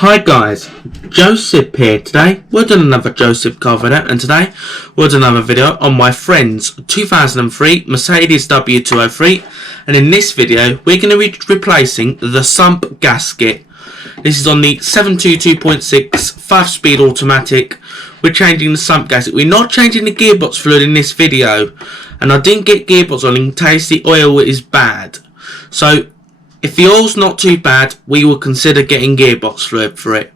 Hi guys, Joseph here. Today we're doing another Joseph car video, and today we're doing another video on my friend's 2003 Mercedes W203, and in this video we're going to be replacing the Sump gasket. This is on the 722.6 5-speed automatic. We're changing the Sump gasket. We're not changing the gearbox fluid in this video, and I didn't get gearbox on in case the oil is bad. So if the oil's not too bad, we will consider getting gearbox fluid for it.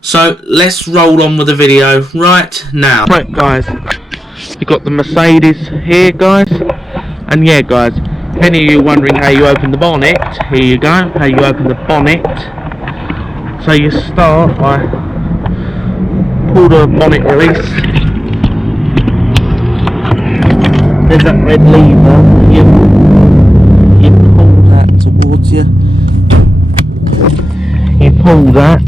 So let's roll on with the video right now. Right guys, we've got the Mercedes here guys, and yeah guys, if any of you wondering how you open the bonnet, here you go, how you open the bonnet. So you start by pull the bonnet release. There's that red lever, you pull that towards you. You pull that.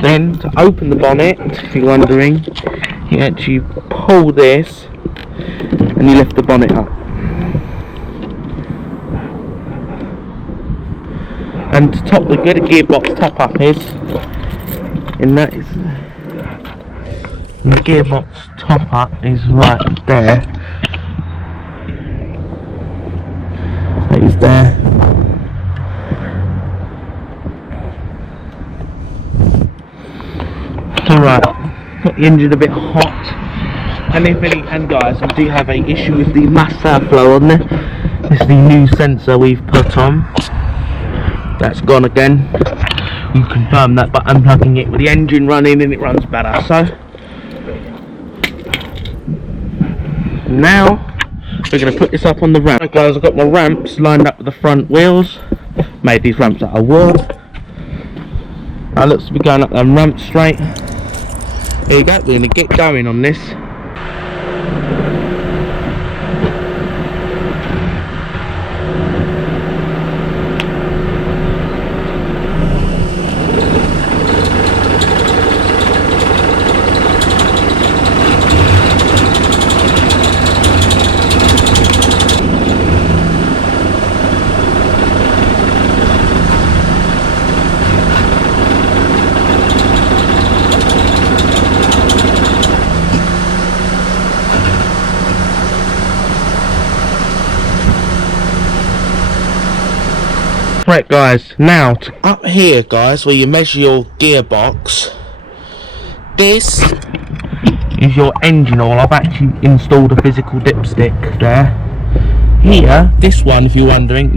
Then to open the bonnet, if you're wondering, you actually pull this and you lift the bonnet up. And to top the good gearbox top up is, and that is, the gearbox top up is right there. That is there. Alright, got the engine a bit hot. And guys, we do have an issue with the mass airflow on there. This is the new sensor we've put on. That's gone again. You confirm that by unplugging it with the engine running, and it runs better. So now we're going to put this up on the ramp. Right guys, I've got my ramps lined up with the front wheels. Made these ramps out of wood. That looks to be going up them ramps straight. Here you go, we're going to get going on this. Right guys, now up here guys, where you measure your gearbox, this is your engine oil. I've actually installed a physical dipstick there. Here, this one, if you're wondering,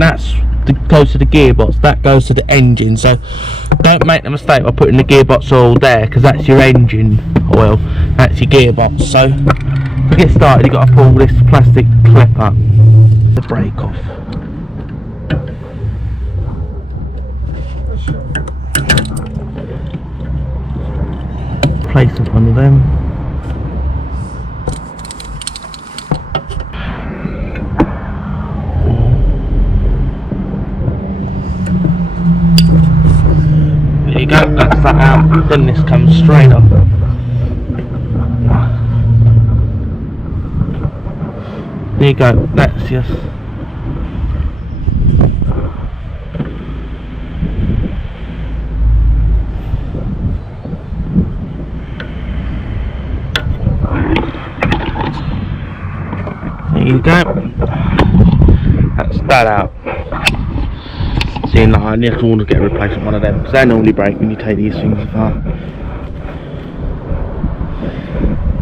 goes to the gearbox, that goes to the engine. So don't make the mistake by putting the gearbox oil there, because that's your engine oil, that's your gearbox. So to get started, you've got to pull this plastic clip up, the brake off. Place it one of them. There you go, that's that out. Then this comes straight up. There you go, that's just there you go, that's that out. Seeing that I just want to get a replacement one of them, because they normally break when you take these things apart.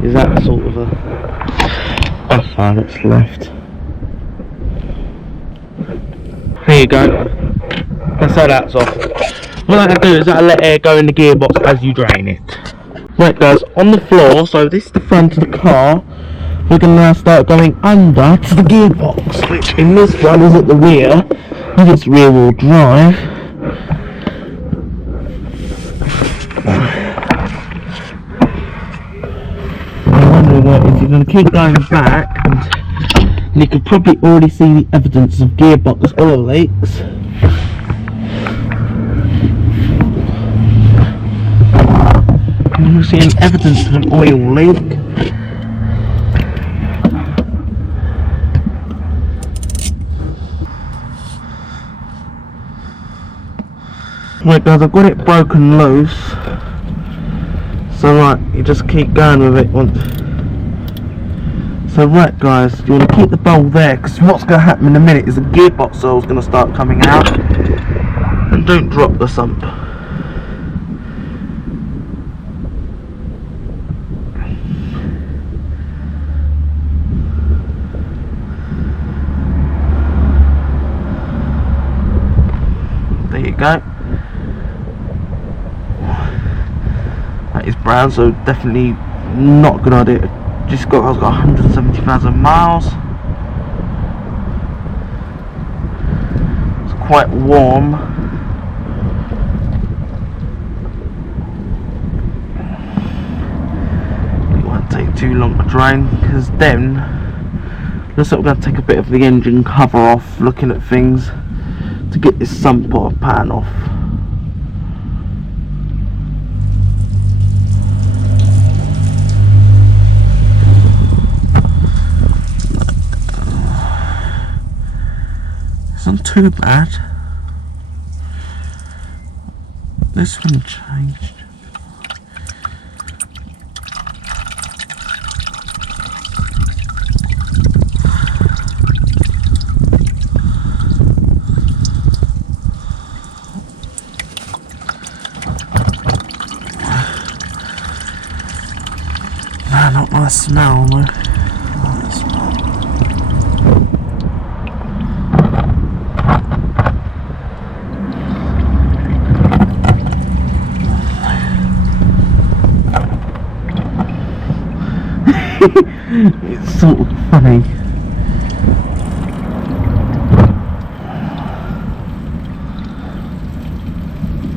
Is that sort of a buffer that's left? There you go, that's how that's off. What I can do is I'll let air go in the gearbox as you drain it. Right guys, on the floor, so this is the front of the car. We're going to now start going under to the gearbox, which in this one is at the rear, and it's rear wheel drive. I'm wondering what is, you're going to keep going back, and you can probably already see the evidence of gearbox oil leaks. And you're seeing evidence of an oil leak. Right guys, I've got it broken loose. So right, you just keep going with it once. So right guys, you want to keep the bowl there, because what's going to happen in a minute is the gearbox oil is going to start coming out. And don't drop the sump. There you go. That is brown, so definitely not a good idea. I've got 170,000 miles. It's quite warm. It won't take too long to drain, because then looks like we're going to take a bit of the engine cover off, looking at things, to get this sump or pan off. It's not too bad. This one changed. Nah, not my smell though. It's sort of funny.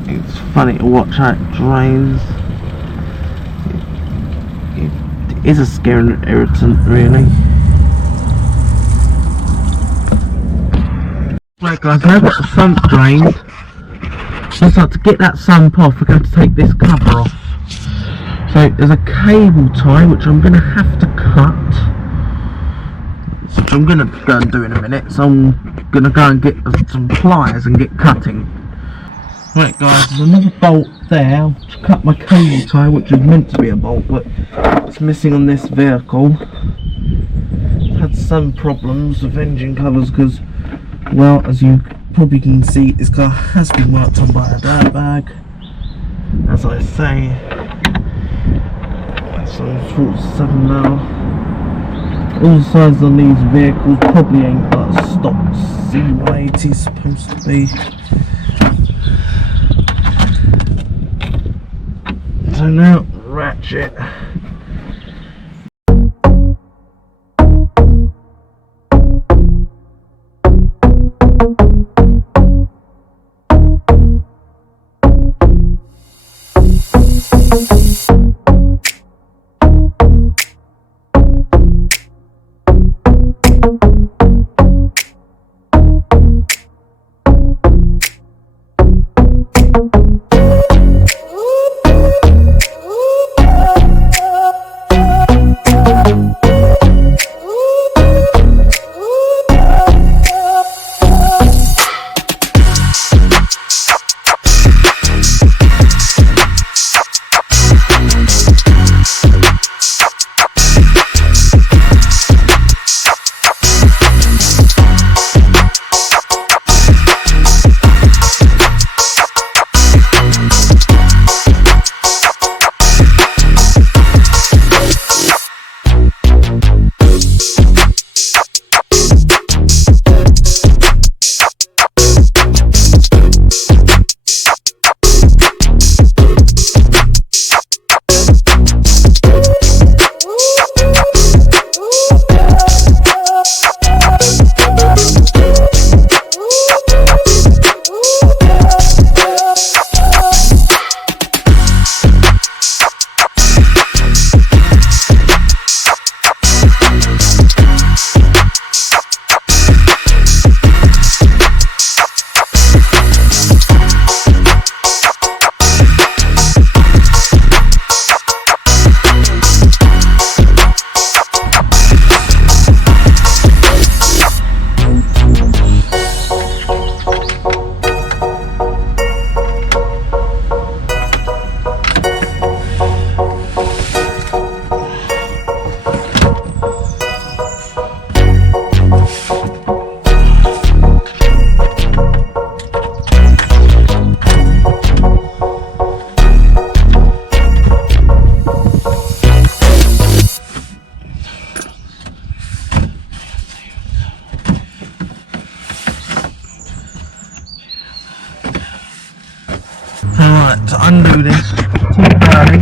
It's funny to watch how it drains. It is a scary irritant, really. Right guys, now I've got the sump drained. Just like to get that sump off, we're going to take this cover off. So there's a cable tie which I'm going to have to cut, which I'm going to go and do in a minute. So I'm going to go and get some pliers and get cutting. Right guys, there's another bolt there. I'll just cut my cable tie, which is meant to be a bolt, but it's missing on this vehicle. Had some problems with engine covers because, well, as you probably can see, this car has been worked on by a dirtbag. As I say, so 47 now. All the sides on these vehicles probably ain't like stock C180 supposed to be. So now, ratchet. to undo this temporarily.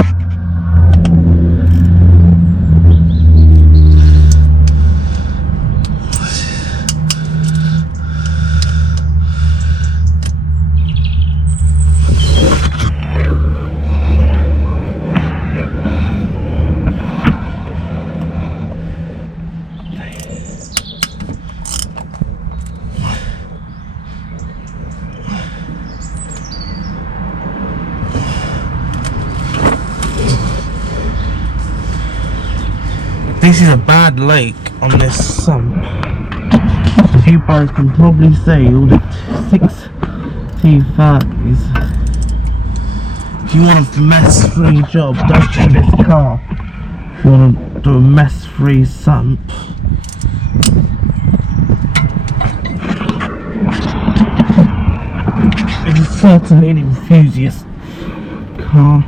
This is a bad leak on this sump. As you both can probably see, all the 6 T30s. If you want a mess-free job, don't do this car. If you want to do a mess-free sump, it is certainly an enthusiast car.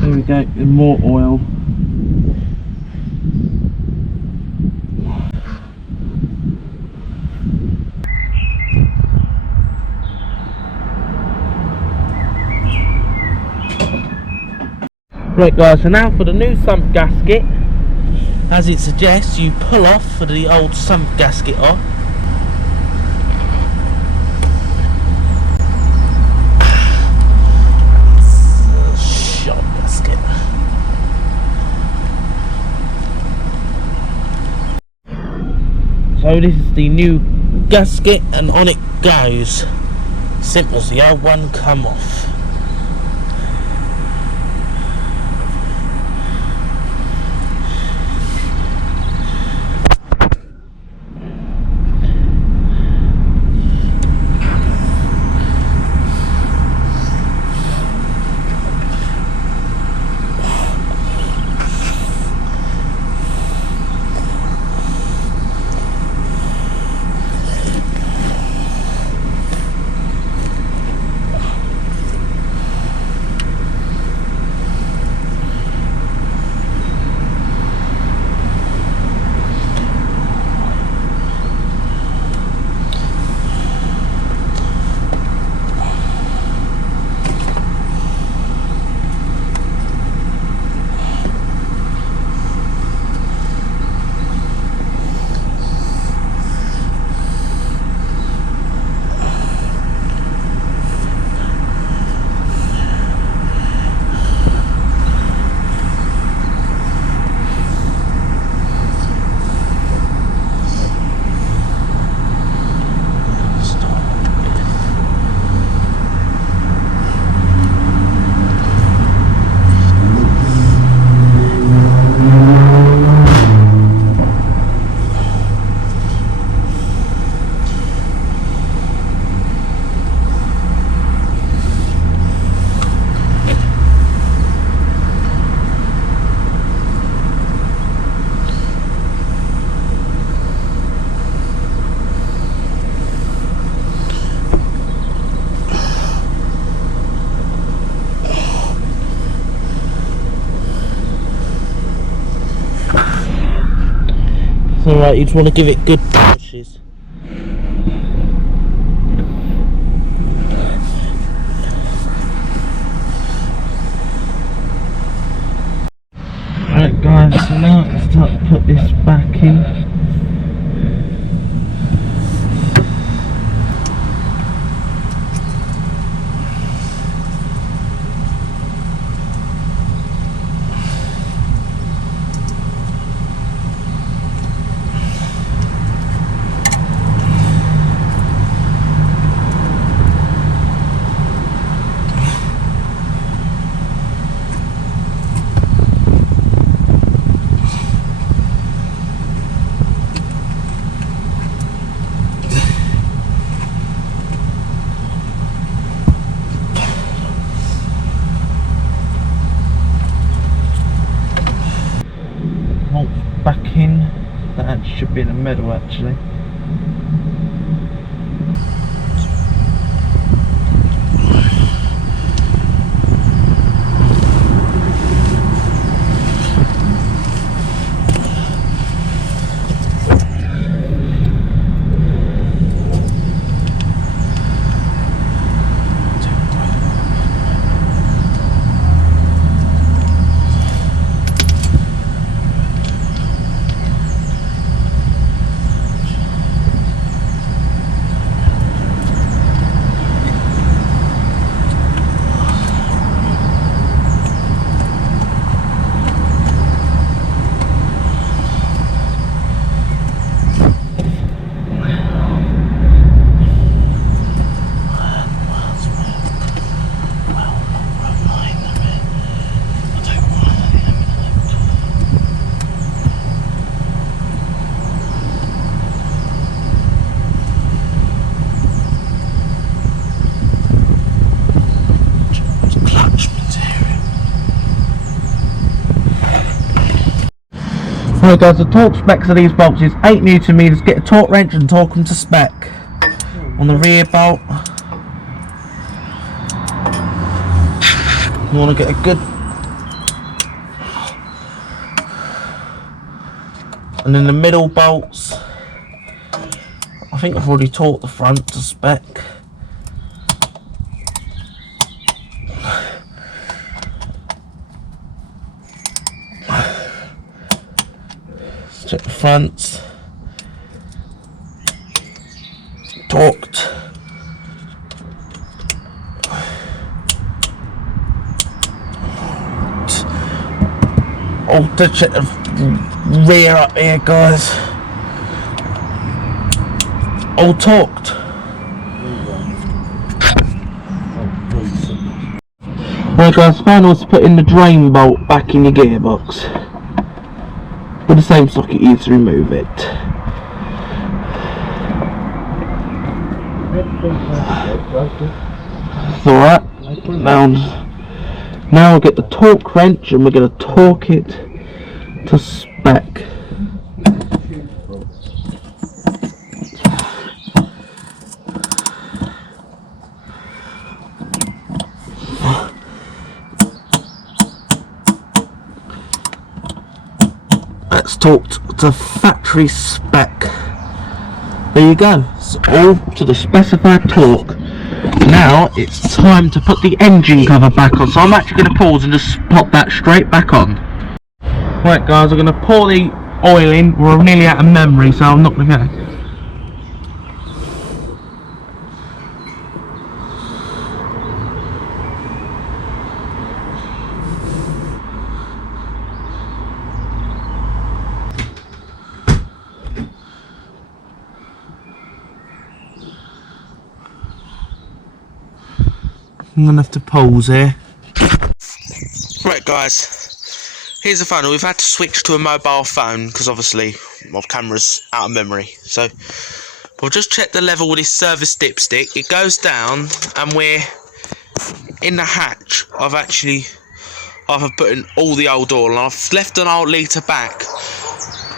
There we go, and more oil. Right guys, so now for the new sump gasket. As it suggests, you pull off for the old sump gasket off. Shot gasket. So this is the new gasket and on it goes. Simple as the old one come off. It's alright, you just want to give it good pushes. Right guys, so now it's time to put this back in. Back in, that should be in the middle actually. Right guys, the torque specs of these bolts is 8 Newton meters. Get a torque wrench and torque them to spec. On the rear bolt, you want to get a good, and then the middle bolts, I think I've already torqued the front to spec. Check the fronts, torqued. Oh, to check the rear up here, guys. All torqued. Right guys, final is to put in the drain bolt back in your gearbox. With the same socket you use to remove it. It's alright. Now we'll get the torque wrench and we're going to torque it to spec. That's torqued to factory spec. There you go, it's all to the specified torque. Now it's time to put the engine cover back on, so I'm actually going to pause and just pop that straight back on. Right guys, I'm going to pour the oil in. We're nearly out of memory, so I'm not going to go. I'm going to have to pause here. Right guys, here's the phone. We've had to switch to a mobile phone because obviously my camera's out of memory. So we'll just check the level with this service dipstick. It goes down and we're in the hatch. I've put in all the old oil and I've left an old litre back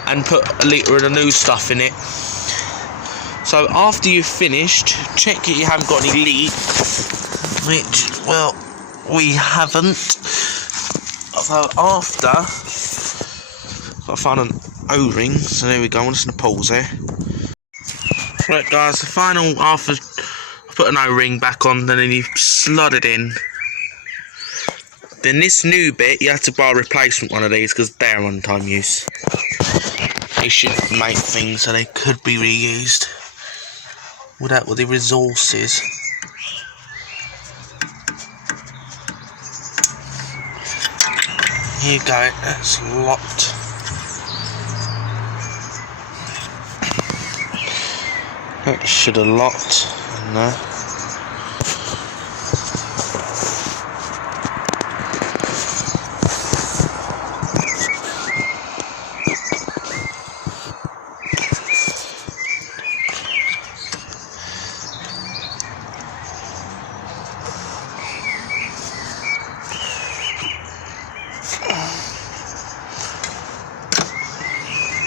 and put a litre of the new stuff in it. So after you've finished, check that you haven't got any leaks. Which, well, we haven't. So after, I found an O-ring. So there we go. I'm just going to pause there. Right guys, the final after I put an O-ring back on, then you slot it in. Then this new bit, you have to buy a replacement one of these because they're one-time use. They should make things so they could be reused without all the resources. Here you go, that's locked. That should have locked in there.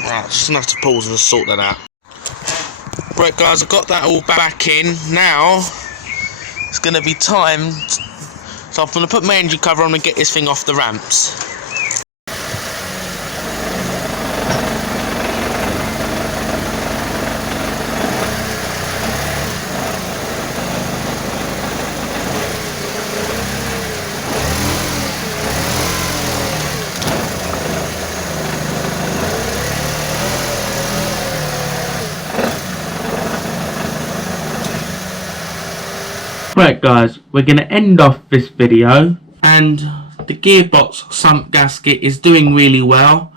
Right, just enough to pause and sort that out. Right guys, I've got that all back in. Now it's going to be time, so I'm going to put my engine cover on and get this thing off the ramps. Right guys, we're going to end off this video, and the Gearbox Sump gasket is doing really well,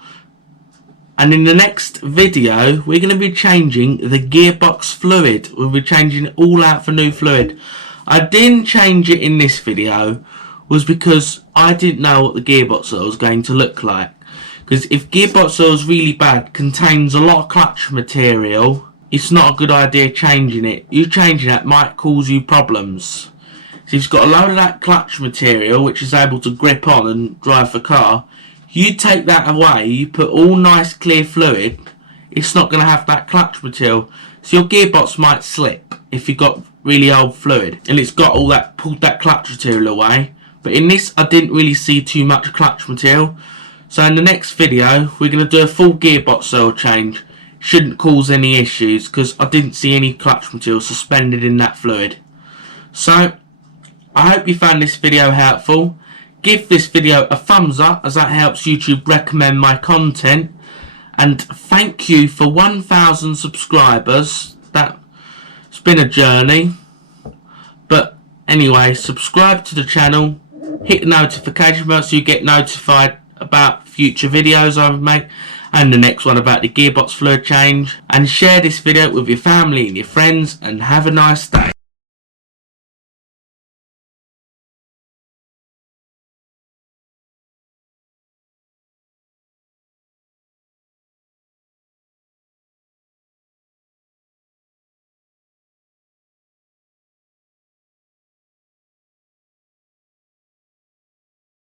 and in the next video we're going to be changing the gearbox fluid. We'll be changing it all out for new fluid. I didn't change it in this video was because I didn't know what the gearbox oil was going to look like, because if gearbox oil is really bad, contains a lot of clutch material, it's not a good idea changing it. You changing that might cause you problems. So you've got a load of that clutch material which is able to grip on and drive the car. You take that away, you put all nice clear fluid, it's not going to have that clutch material. So your gearbox might slip if you've got really old fluid and it's got all that, pulled that clutch material away. But in this I didn't really see too much clutch material. So in the next video we're going to do a full gearbox oil change. Shouldn't cause any issues because I didn't see any clutch material suspended in that fluid. So I hope you found this video helpful. Give this video a thumbs up as that helps YouTube recommend my content, and thank you for 1,000 subscribers. That's been a journey, but anyway, subscribe to the channel, hit the notification bell so you get notified about future videos I make, and the next one about the gearbox fluid change, and share this video with your family and your friends, and have a nice day.